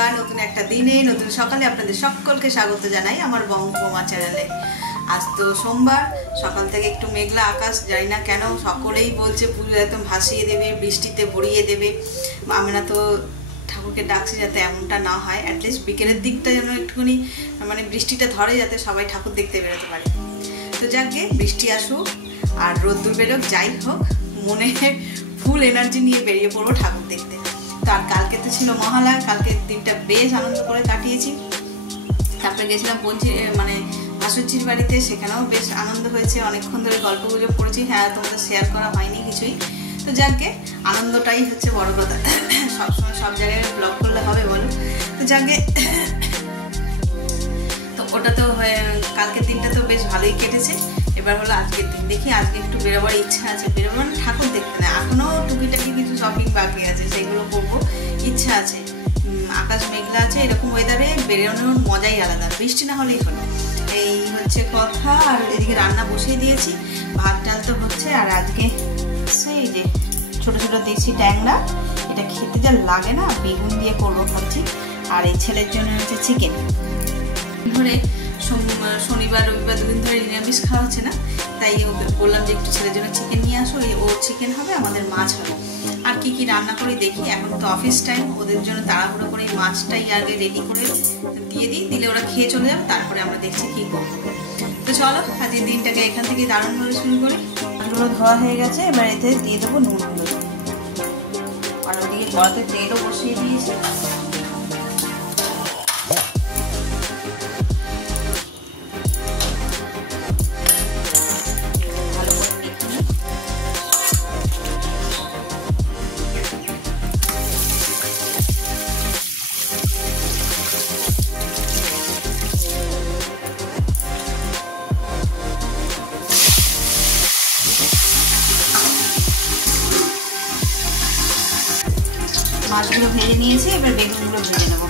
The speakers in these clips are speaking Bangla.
বন্ধুরা, নতুন একটা দিনে নতুন সকালে আপনাদের সকলকে স্বাগত জানাই আমার বঙ্গমা চ্যানেলে। আজ তো সোমবার, সকাল থেকে একটু মেঘলা আকাশ, জানি না কেন সকলেই বলছে পুরো একদম ভাসিয়ে দেবে, বৃষ্টিতে ভরিয়ে দেবে। আমরা তো ঠাকুরকে ডাকছি যাতে এমনটা না হয়, অ্যাটলিস্ট বিকেলের দিকটা যেন একটুখানি মানে বৃষ্টিটা ধরে, যাতে সবাই ঠাকুর দেখতে বেরোতে পারে। তো যাকে বৃষ্টি আসুক আর রোদ্দুর বেরোক, যাই হোক, মনে ফুল এনার্জি নিয়ে বেরিয়ে পড়বো ঠাকুর দেখতে। আর কালকে তো ছিল মহালয়া, কালকে দিনটা বেশ আনন্দ করে কাটিয়েছি। তারপরে গেছিলাম মানে ভাসুরজির বাড়িতে, সেখানেও বেশ আনন্দ হয়েছে, অনেকক্ষণ ধরে গল্প গুজব করেছি। হ্যাঁ, তোমাদের শেয়ার করা হয়নি কিছুই। তো যাকে আনন্দটাই হচ্ছে বড় কথা, সবসময় সব জায়গায় ব্লগ করলে হবে বলো? তো যাকে তো ওটা তো কালকের দিনটা তো বেশ ভালোই কেটেছে। এবার হলো আজকের দিন, দেখি আজকে একটু বেরোবার ইচ্ছা আছে। বেরোবো মানে ঠাকুর দেখতে না, এখনো টুকিটাকি কিছু শপিং বাকি আছে, সেগুলো করবো, ইচ্ছা আছে। আকাশ মেঘলা আছে, এরকম ওয়েদারে বেরোনোর মজাই আলাদা, বৃষ্টি না হলেই হলো, এই হচ্ছে কথা। আর এদিকে রান্না বসিয়ে দিয়েছি, ভাত ডাল তো হচ্ছে। আর আজকে সেই যে ছোট ছোট দেশি ট্যাংরা, এটা খেতে যা লাগে না, বেগুন দিয়ে করবো ভাবছি। আর এই ছেলের জন্য হচ্ছে চিকেন। ধরে শনিবার রবিবার দুদিন ধরে নিরামিষ খাওয়া হচ্ছে না, তাই ওকে বললাম যে একটু ছেলের জন্য চিকেন নিয়ে আসো। ও চিকেন হবে, আমাদের মাছ হবে। আর কি কি রান্না করে দেখি, এখন তো অফিস টাইম, ওদের জন্য তাড়াহুড়ো করে মাছটাই আগে রেডি করে দিয়ে দিই, দিলে ওরা খেয়ে চলে যাবে, তারপরে আমরা দেখছি কি করবো। তো চলো আজকের দিনটাকে এখান থেকে দারুণভাবে শুরু করি। মাছগুলো ধোয়া হয়ে গেছে, এবার এতে দিয়ে দেবো নুন হলুদ। আর ওদিকে কড়াতে তেলও বসিয়ে দিয়েছি। মাছগুলো ভেজে নিয়েছি, এবার বেগুনগুলো ভেজে নেব।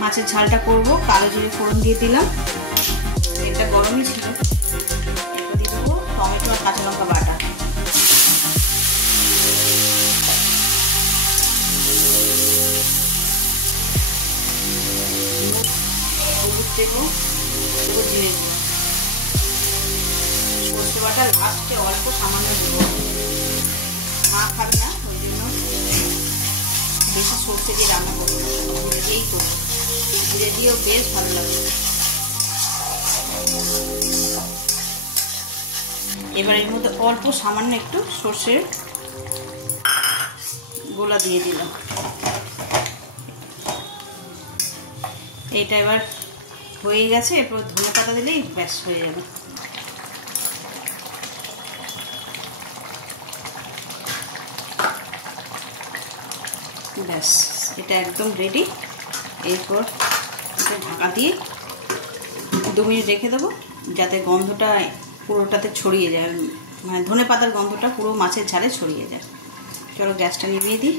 মাছের ঝালটা করবো, কালো জিরে ফোড়ন দিয়ে দিলাম, এটা গরমই ছিল। এরপর দিয়ে দেবো টমেটো আর কাঁচা লঙ্কা বাটা, হলুদ দেবো, জিরে দেবো, সর্ষে বাটা লাস্টে অল্প সামান্য দেবো। মা খাবে না, ওই জন্য বেশি সর্ষে দিয়ে রান্না করবো, জিরে দিয়েই করবো। জিরে দিয়েও বেশ ভালো লাগে। এবার এর মধ্যে অল্প সামান্য একটু সর্ষের গোলা দিয়ে দিলাম। এইটা এবার হয়ে গেছে, এরপর ধনে পাতা দিলেই ব্যাস হয়ে যাবে। ব্যাস, এটা একদম রেডি। এরপর এটা ঢাকা দিয়ে 2 মিনিট রেখে দেবো, যাতে গন্ধটা পুরোটাতে ছড়িয়ে যায়, মানে ধনে পাতার গন্ধটা পুরো মাছের ঝালে ছড়িয়ে যায়। চলো গ্যাসটা নিভিয়ে দিই।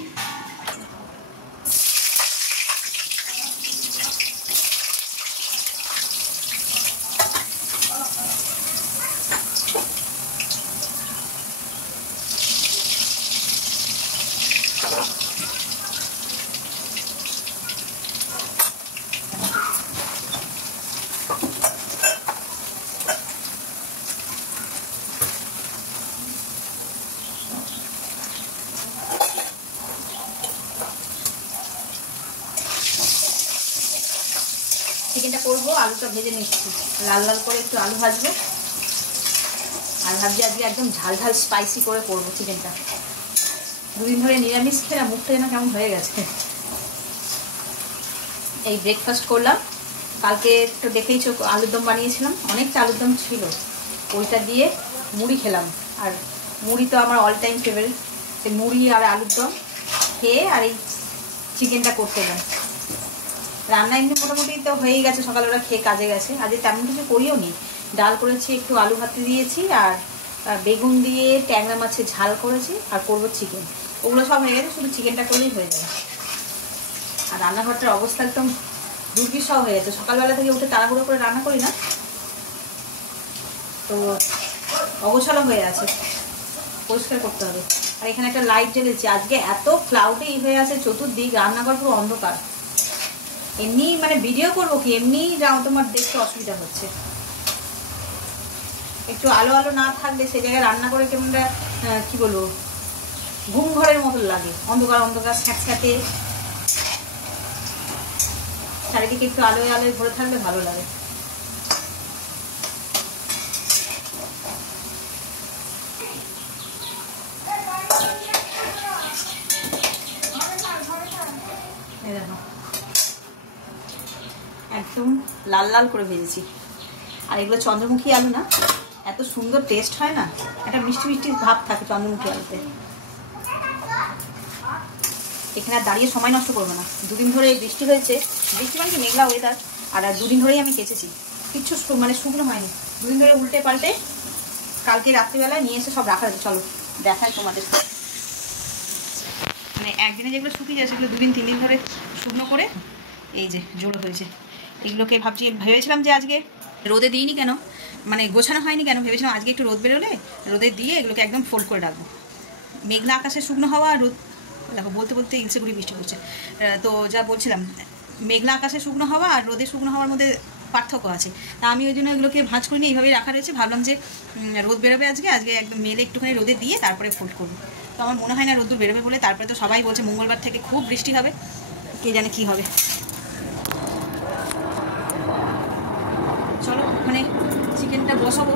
চিকেনটা করবো, আলুটা ভেজে নিচ্ছি, লাল লাল করে একটু আলু ভাজবো। আর ভাবছি আজকে একদম ঝাল ঝাল স্পাইসি করে করবো চিকেনটা। 2 দিন ধরে নিরামিষ খেয়ে মুখটা যেন কেমন হয়ে গেছে। এই ব্রেকফাস্ট করলাম, কালকে তো দেখেইছো আলুর দম বানিয়েছিলাম, অনেকটা আলুর দম ছিল, ওইটা দিয়ে মুড়ি খেলাম। আর মুড়ি তো আমার অল টাইম ফেভারিট, সেই মুড়ি আর আলুর দম খেয়ে আর এই চিকেনটা করতে গেলাম। রান্না এমনি মোটামুটি তো হয়েই গেছে, সকালে ওরা খেয়ে কাজে গেছে। আজকে তেমন কিছু করিও নি, ডাল করেছি, একটু আলু ভাতে দিয়েছি, আর বেগুন দিয়ে ট্যাংরা মাছের ঝাল করেছি, আর করবো চিকেন। ওগুলো সব হয়ে গেছে, শুধু চিকেনটা করলেই হয়ে যাবে। আর রান্নাঘরটার অবস্থা একদম দুর্বিষহ হয়ে গেছে, সকালবেলা থেকে উঠে তাড়াহুড়ো করে রান্না করি না, তো অগোছালো হয়ে আছে, পরিষ্কার করতে হবে। আর এখানে একটা লাইট জ্বেলেছি। আজকে এত ক্লাউডি হয়ে আছে চতুর্দিক, রান্নাঘর পুরো অন্ধকার। এমনি মানে ভিডিও করবো কি, এমনি তোমার দেখতে অসুবিধা হচ্ছে। একটু আলো আলো না থাকলে সেই জায়গায় রান্না করে কেমন কি বলবো, ঘুম ঘরের মতো লাগে, অন্ধকার অন্ধকার স্যাঁতস্যাঁতে। চারিদিকে একটু আলোয় আলোয় ভরে থাকলে ভালো লাগে। একদম লাল লাল করে ভেজেছি। আর এগুলো চন্দ্রমুখী আলু না, এত সুন্দর টেস্ট হয় না, একটা মিষ্টি মিষ্টি ভাব থাকে চন্দ্রমুখী আলুতে। এখানে আর দাঁড়িয়ে সময় নষ্ট করবো না। দুদিন ধরে বৃষ্টি হয়েছে, বৃষ্টি মানে কি মেঘলা ওয়েদার, আর দুদিন ধরেই আমি কেচেছি, কিচ্ছু মানে শুকনো হয়নি। দুদিন ধরে উল্টে পাল্টে কালকে রাত্রিবেলায় নিয়ে এসে সব রাখা আছে। চলো দেখাই তোমাদের। মানে একদিনে যেগুলো শুকিয়ে যায় সেগুলো 2-3 দিন ধরে শুকনো করে এই যে জোড়ো হয়েছে। এগুলোকে ভেবেছিলাম যে আজকে রোদে দিইনি কেন, মানে গোছানো হয়নি কেন, ভেবেছিলাম আজকে একটু রোদ বেরোলে রোদে দিয়ে এগুলোকে একদম ফোল্ড করে রাখবো। মেঘলা আকাশে শুকনো হওয়া আর রোদ, দেখো বলতে বলতে ইলসেগুড়ি বৃষ্টি পড়ছে। তো যা বলছিলাম, মেঘলা আকাশে শুকনো হওয়া আর রোদে শুকনো হওয়ার মধ্যে পার্থক্য আছে। তা আমি ওই জন্য এগুলোকে ভাঁজ করিনি, এইভাবেই রাখা রয়েছে। ভাবলাম যে রোদ বেরোবে আজকে একদম মেলে একটুখানি রোদে দিয়ে তারপরে ফোল্ড করবো। তো আমার মনে হয় না রোদ্দুর বেরোবে বলে। তারপরে তো সবাই বলছে মঙ্গলবার থেকে খুব বৃষ্টি হবে, কে জানে কি হবে। চলো ওখানে চিকেনটা বসাবো,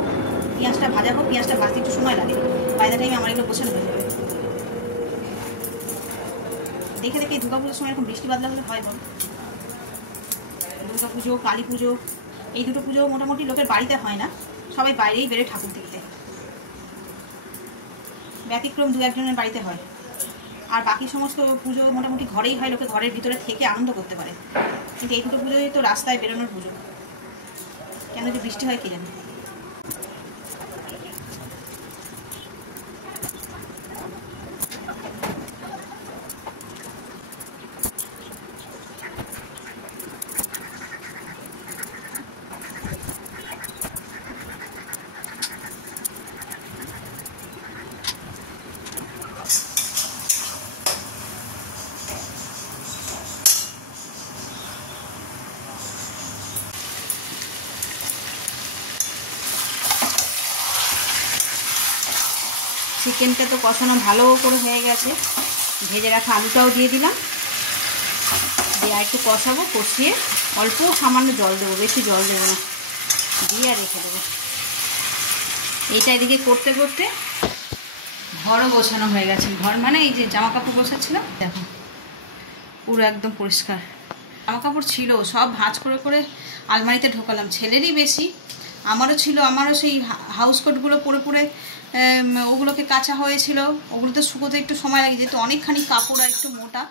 পেঁয়াজটা ভাজাবো। পেঁয়াজটা ভাজতে একটু সময় লাগে, বাই দ্য টাইমে আমার এগুলো গোছানো হয়ে যাবে। দেখে দেখে দুর্গাপুজোর সময় এরকম বৃষ্টি বাদলা হলে হয় বল। দুর্গাপুজো, কালী পুজো, এই দুটো পুজো মোটামুটি লোকের বাড়িতে হয় না, সবাই বাইরেই বেরোয় ঠাকুর দেখতে। ব্যতিক্রম 2-1 জনের বাড়িতে হয়, আর বাকি সমস্ত পুজো মোটামুটি ঘরেই হয়, লোকে ঘরের ভিতরে থেকে আনন্দ করতে পারে। কিন্তু এই দুটো পুজোই তো রাস্তায় বেরোনোর পুজো, কেন যে বৃষ্টি হয় কি জানি। চিকেনটা তো কষানো ভালো করে হয়ে গেছে, ভেজে রাখা আলুটাও দিয়ে দিলাম, দিয়ে আর একটু কষাবো। কষিয়ে অল্প সামান্য জল দেবো, বেশি জল দেবো না, দিয়ে আর রেখে দেবো। এইটা এদিকে করতে করতে ঘরও গোছানো হয়ে গেছে। ঘর মানে এই যে জামা কাপড় গোছাচ্ছিলাম, দেখো পুরো একদম পরিষ্কার। জামা কাপড় ছিল সব ভাঁজ করে করে আলমারিতে ঢোকালাম, ছেলেরই বেশি, আমারও ছিল। আমারও সেই হাউস কোটগুলো পরে পরে ওগুলোকে কাঁচা হয়েছিল, ওগুলো তো শুকোতে একটু সময় লাগে, যেহেতু অনেকখানি কাপড় আর একটু মোটা।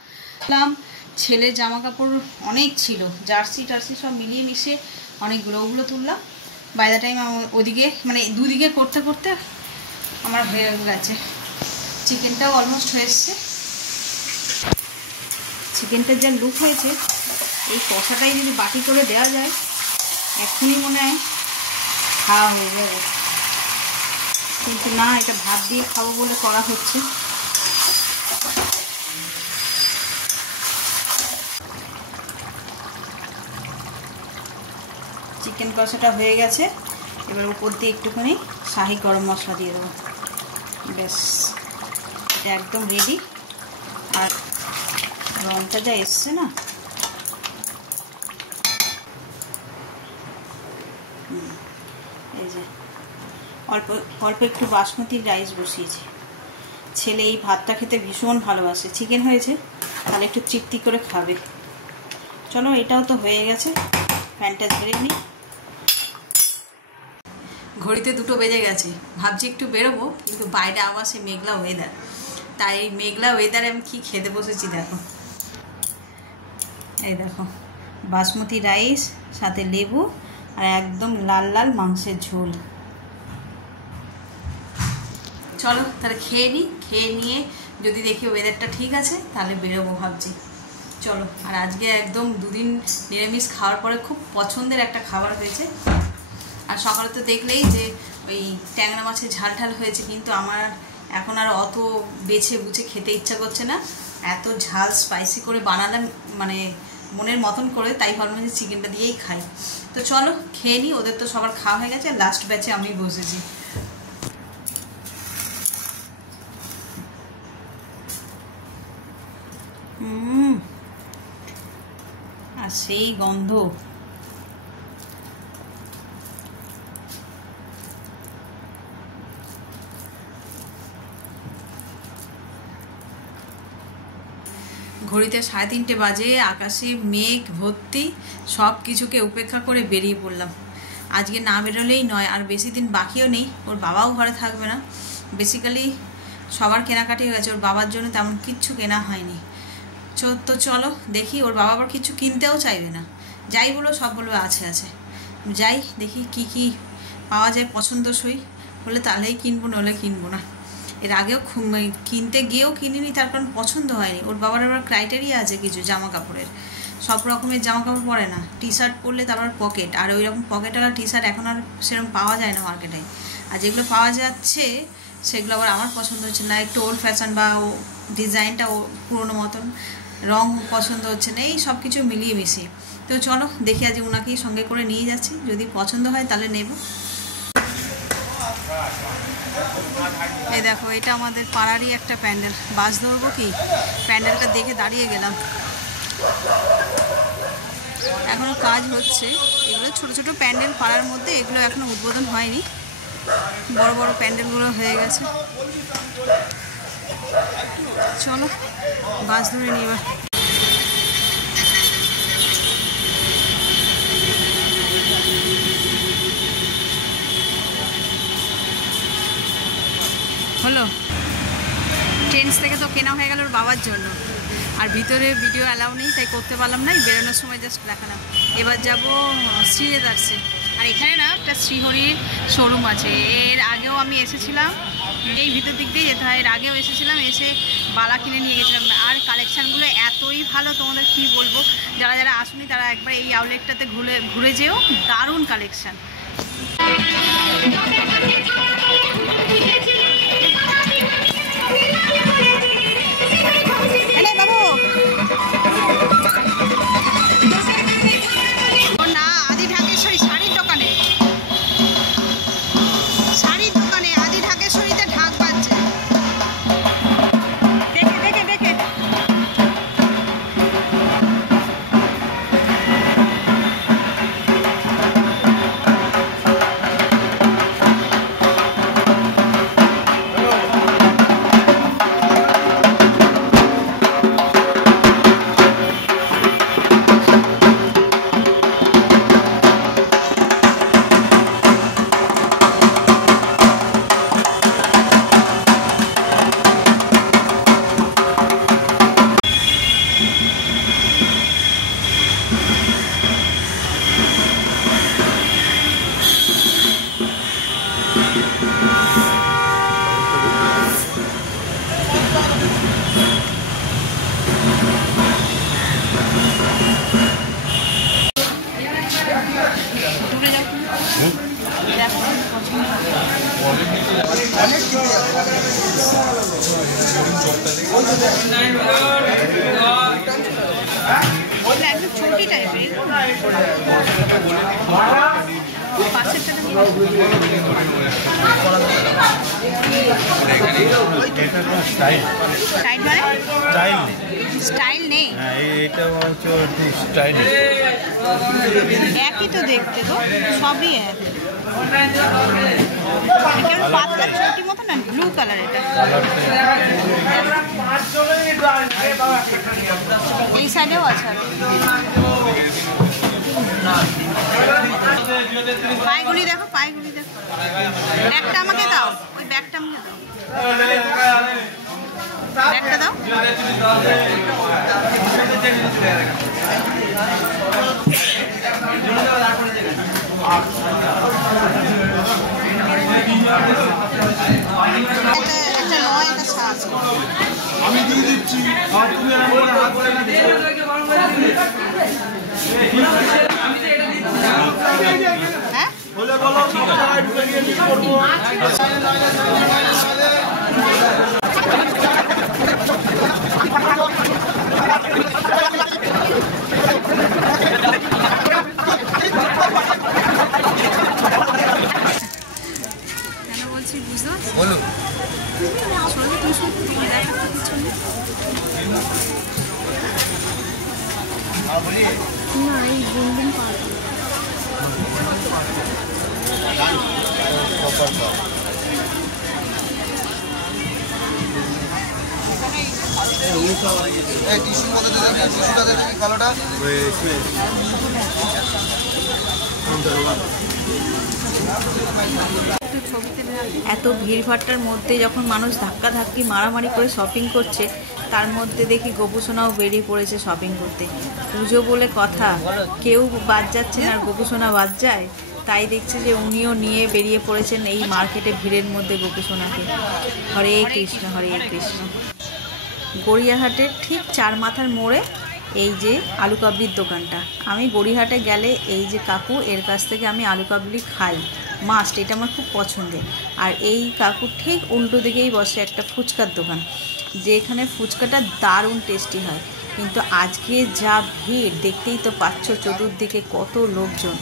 ছেলের জামা কাপড় অনেক ছিল, জার্সি টার্সি সব মিলিয়ে মিশিয়ে অনেকগুলো, ওগুলো তুললাম। বাই দ্য টাইম ওদিকে মানে দুদিকে করতে করতে আমার হয়ে গেছে। চিকেনটাও অলমোস্ট হয়ে এসছে। চিকেনটার যা লুক হয়েছে, এই কষাটাই যদি বাটি করে দেওয়া যায় এখনই মনে হয় খাওয়া হয়ে যাবে, কিন্তু না, এটা ভাত দিয়ে খাবো বলে করা হচ্ছে। চিকেন কষাটা হয়ে গেছে, এবার উপর দিয়ে একটুখানি শাহি গরম মশলা দিয়ে দেবো, ব্যাস এটা একদম রেডি। আর রংটা যা এসছে না, এই যে অল্প অল্প একটু বাসমতি রাইস বসিয়েছি। ছেলে এই ভাতটা খেতে ভীষণ ভালোবাসে, চিকেন হয়েছে তাহলে একটু তৃপ্তি করে খাবে। চলো এটাও তো হয়ে গেছে, ফ্যানটা ঝেড়ে নিই। ঘড়িতে 2টো বেজে গেছে, ভাবছি একটু বেরোবো, কিন্তু বাইরে আবার সে মেঘলা ওয়েদার। তাই এই মেঘলা ওয়েদারে আমি কী খেতে বসেছি দেখো। এই দেখো বাসমতি রাইস, সাথে লেবু, আর একদম লাল লাল মাংসের ঝোল। চলো তাহলে খেয়ে নিই, খেয়ে নিয়ে যদি দেখি ওয়েদারটা ঠিক আছে তাহলে বেরোবো ভাবছি। চলো। আর আজকে একদম 2 দিন নিরামিষ খাওয়ার পরে খুব পছন্দের একটা খাবার হয়েছে। আর সকালে তো দেখলেই যে ওই ট্যাংরা মাছের ঝাল ঝাল হয়েছে, কিন্তু আমার এখন আর অত বেছে বুঝে খেতে ইচ্ছা করছে না। এত ঝাল স্পাইসি করে বানালাম মানে মনের মতন করে, তাই ভাবলাম যে চিকেনটা দিয়েই খাই। তো চলো খেয়ে নিই, ওদের তো সবার খাওয়া হয়ে গেছে, লাস্ট ব্যাচে আমি বসেছি। আর সেই গন্ধ, ঘড়িতে 3:30 বাজে, আকাশে মেঘ ভর্তি, সব কিছুকে উপেক্ষা করে বেরিয়ে পড়লাম। আজকে না বেরোলেই নয়, আর বেশি দিন বাকিও নেই, ওর বাবাও ঘরে থাকবে না। বেসিক্যালি সবার কেনাকাটি হয়ে গেছে, ওর বাবার জন্য তেমন কিচ্ছু কেনা হয়নি। তো চলো দেখি, ওর বাবা আবার কিছু কিনতেও চাইবে না, যাই বলো সব বলবে আছে আছে। যাই দেখি কি কি পাওয়া যায় পছন্দসই হলে তাহলেই কিনবো, নলে কিনবো না। এর আগেও কিনতে গিয়েও কিনিনি, তার কারণ পছন্দ হয়নি। ওর বাবার আবার ক্রাইটেরিয়া আছে কিছু জামা কাপড়ের, সব রকমের জামা কাপড় পরে না। টি শার্ট পরলে তারপর পকেট, আর ওই রকম পকেটওয়ালা টি শার্ট এখন আর সেরকম পাওয়া যায় না মার্কেটে। আর যেগুলো পাওয়া যাচ্ছে সেগুলো আবার আমার পছন্দ হচ্ছে না, একটু ওল্ড ফ্যাশন বা ডিজাইনটা পুরোনো মতন, রং পছন্দ হচ্ছে না, এই সব কিছু মিলিয়ে মিশিয়ে। তো চলো দেখি, আজ ওনাকেই সঙ্গে করে নিয়ে যাচ্ছি, যদি পছন্দ হয় তাহলে নেব। এই দেখো, এটা আমাদের পাড়ারই একটা প্যান্ডেল, বাস ধরবো কি, প্যান্ডেলটা দেখে দাঁড়িয়ে গেলাম। এখনও কাজ হচ্ছে, এগুলো ছোট ছোট প্যান্ডেল পাড়ার মধ্যে, এগুলো এখনও উদ্বোধন হয়নি, বড় বড় প্যান্ডেলগুলো হয়ে গেছে। চলো বাস ধরে নিই এবার। হলো ট্রেন্ডস থেকে তো কেনা হয়ে গেল ওর বাবার জন্য, আর ভিতরে ভিডিও অ্যালাউ নেই, তাই করতে পারলাম না, বেরোনোর সময় জাস্ট দেখালাম। এবার যাব শ্রীলেদার্সে, আর এখানে না একটা শ্রীহরির শোরুম আছে, এর আগেও আমি এসেছিলাম, এই ভিতর দিক দিয়ে যেতে হয়, এর আগেও এসেছিলাম, এসে বালা কিনে নিয়ে গেছিলাম। আর কালেকশানগুলো এতই ভালো, তোমাদের কী বলবো, যারা যারা আসুনি তারা একবার এই আউটলেটটাতে ঘুরে যেও, দারুণ কালেকশান। একদম ছোটি টাইপের স্টাইল নেই, একই তো দেখতে, তো সবই এক, পাতলা ছোটি মতো না, ব্লু কালার। এটা এই সাইডেও আছে, পায়গুলি দেখো, পায়গুলি দেখো। ব্যাগটা আমাকে দাও, ওই ব্যাগটা আমাকে দাও, ব্যাগটা দাও। আমি দিয়ে দিচ্ছি, এত ভিড়ভাট্টার মধ্যে যখন মানুষ ধাক্কাধাক্কি মারামারি করে শপিং করছে, তার মধ্যে দেখি গোপুসোনাও বেরিয়ে পড়েছে শপিং করতে। পুজো বলে কথা, কেউ বাদ যাচ্ছে না, আর গোপুসোনা বাদ যায়। তাই দেখছে যে উনিও নিয়ে বেরিয়ে পড়েছেন এই মার্কেটে ভিড়ের মধ্যে গোপুসোনাকে। হরে কৃষ্ণ, হরে কৃষ্ণ। গড়িয়াহাটের ঠিক 4 মাথার মোড়ে এই যে আলু কাবলির দোকানটা। আমি গড়িয়াহাটে গেলে এই যে কাকু, এর কাছ থেকে আমি আলু কাবলি খাই, মাস্ট, এটা আমার খুব পছন্দের। আর এই কাকু ঠিক উল্টো দিকেই বসে একটা ফুচকার দোকান, যেখানে ফুচকাটা দারুণ টেস্টি হয়। কিন্তু আজকে যা ভিড়, দেখতেই তো পাচ্ছ চতুর্দিকে কত লোকজন।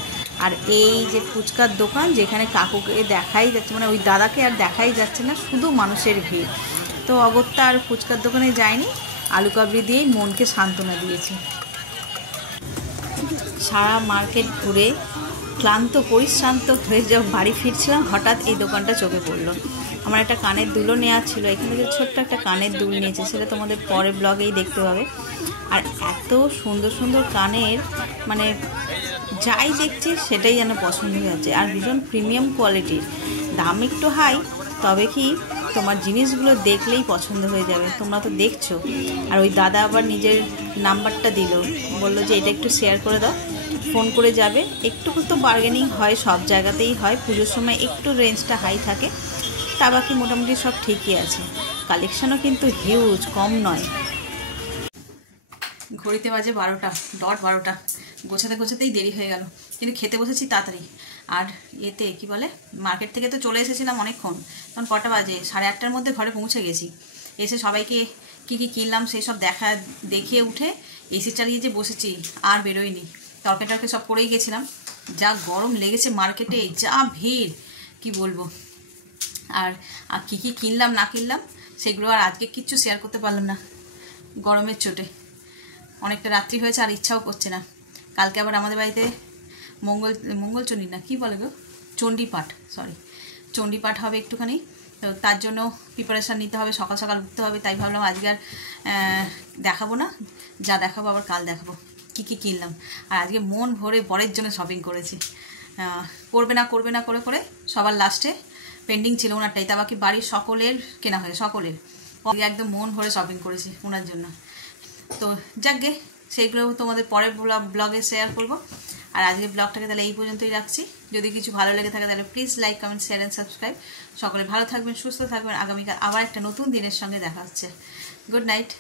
আর এই যে ফুচকার দোকান, যেখানে কাকুকে দেখাই যাচ্ছে, মানে ওই দাদাকে আর দেখাই যাচ্ছে না, শুধু মানুষের ভিড়। তো অগত্যা আর ফুচকার দোকানে যায়নি, আলু কাবলি দিয়েই মনকে সান্ত্বনা দিয়েছি। সারা মার্কেট ঘুরে ক্লান্ত পরিশ্রান্ত হয়ে যখন বাড়ি ফিরছিলাম, হঠাৎ এই দোকানটা চোখে পড়লো। আমার একটা কানের দুলও নেওয়া ছিল, এখানে যে ছোট্ট একটা কানের দুল নিয়েছে, সেটা তোমাদের পরের ব্লগেই দেখতে পাবে। আর এত সুন্দর সুন্দর কানের, মানে যাই দেখছি সেটাই যেন পছন্দ হয়ে যাচ্ছে। আর ভীষণ প্রিমিয়াম কোয়ালিটির, দাম একটু হাই, তবে কি তোমার জিনিসগুলো দেখলেই পছন্দ হয়ে যাবে। তোমরা তো দেখছো। আর ওই দাদা আবার নিজের নাম্বারটা দিল, বললো যে এটা একটু শেয়ার করে দাও, ফোন করে যাবে। একটু তো বার্গেনিং হয়, সব জায়গাতেই হয়, পুজোর সময় একটু রেঞ্জটা হাই থাকে, তা বাকি মোটামুটি সব ঠিকই আছে। কালেকশানও কিন্তু হিউজ, কম নয়। ঘড়িতে বাজে 12টা, ডট 12টা। গোছাতে গোছাতেই দেরি হয়ে গেল, কিন্তু খেতে বসেছি তাড়াতাড়ি। আর এতে কি বলে, মার্কেট থেকে তো চলে এসেছিলাম অনেকক্ষণ, তখন কটা বাজে, 8:30টার মধ্যে ঘরে পৌঁছে গেছি। এসে সবাইকে কি কি কিনলাম সেই সব দেখিয়ে উঠে এসি চালিয়ে যে বসেছি, আর বেরোয়নি। তরকারি সব করেই গেছিলাম। যা গরম লেগেছে মার্কেটে, যা ভিড়, কি বলবো। আর কি কি কিনলাম না কিনলাম সেগুলো আর আজকে কিচ্ছু শেয়ার করতে পারলাম না, গরমের চোটে। অনেকটা রাত্রি হয়েছে, আর ইচ্ছাও করছে না। কালকে আবার আমাদের বাড়িতে মঙ্গলচণ্ডী না কি বলে গো, চণ্ডীপাঠ, চণ্ডীপাঠ হবে একটুখানি। তো তার জন্য প্রিপারেশান নিতে হবে, সকাল সকাল উঠতে হবে। তাই ভাবলাম আজকে আর দেখাবো না, যা দেখাবো আবার কাল দেখাবো কি কি কিনলাম। আর আজকে মন ভরে বরের জন্য শপিং করেছি। করবে না করে করে সবার লাস্টে পেন্ডিং ছিল ওনারটাই, তা বাকি বাড়ির সকলের কেনা হয়ে, সকলের একদম মন ভরে শপিং করেছি ওনার জন্য। তো যাকগে, সেইগুলো তোমাদের পরের ব্লগে শেয়ার করবো। আর আজকের ব্লগটাকে তাহলে এই পর্যন্তই রাখছি। যদি কিছু ভালো লেগে থাকে তাহলে please like, comment, share and subscribe. সকলে ভালো থাকবেন, সুস্থ থাকবেন। আগামীকাল আবার একটা নতুন দিনের সঙ্গে দেখা হচ্ছে। Good night.